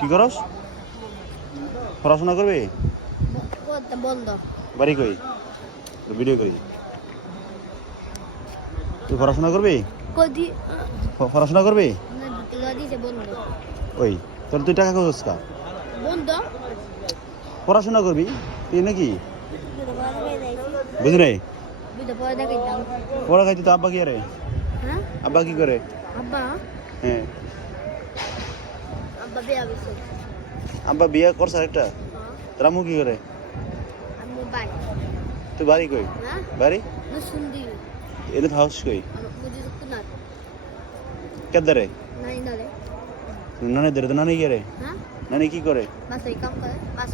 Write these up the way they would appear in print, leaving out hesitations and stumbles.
কি করস? পড়াশোনা করবে? বন্ধ। বাড়ি কই? ভিডিও করি। তুই পড়াশোনা করবি? কদি পড়াশোনা করবি? না দিছে বন্ধ। ওই তোর তুই টাকা খরচ কা? বন্ধ। পড়াশোনা করবি তুই নাকি? বুঝি নাই? বুঝতে পড়া দেখাইতাম। পড়া খাইতে তো আব্বা কি করে? হ্যাঁ আব্বা কি করে? আব্বা হ্যাঁ আব্বা বিয়া হইছে। আব্বা বিয়ে করছে একটা। তোর আম্মু কি করে? আমি বাই তুই বাড়ি কই? হ্যাঁ বাড়ি সুন্দি এনে হাউস কই? মুজি কুনার কেদারে নাই নালে। নানি দরে তো নানি কি করে? হ্যাঁ নানি কি করে? বাসায় কাম করে বাস।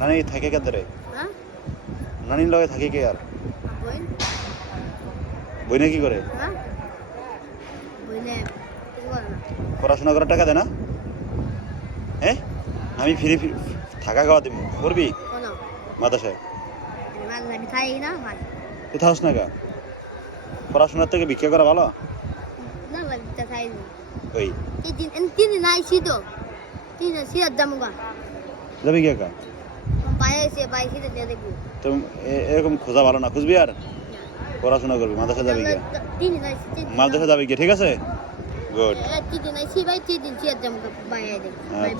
নানি থাকে কেদারে? হ্যাঁ নানির লগে থাকে কে আর? বইন বইনে কি করে? হ্যাঁ বইনে কিছু করে না। পড়াশোনা করার টাকা দেয় না? হ্যাঁ আমি ফ্রি থাকা খাওয়া দিব করবি কোনো মাদ্রাসায়? আমি থাই না ভাই তুই থাকস না গা? পড়াশোনার থেকে ভিক্ষা করা ভালো? না লাগতে থাই না। ওই তিন দিন আইছি তো তিন দিন সিরাত জামুগা যাবি কি একা? পাইছে পাইছি তো দিয়ে দেখবো। তো এরকম খোঁজা ভালো না, খুঁজবি আর পড়াশোনা করবি মাদ্রাসা যাবি গিয়ে। তিন দিন আইছি মাদ্রাসা যাবি গিয়ে, ঠিক আছে? গুড। তিন দিন আইছি ভাই তিন দিন সিরাত জামুগা বাইরে দেখবো।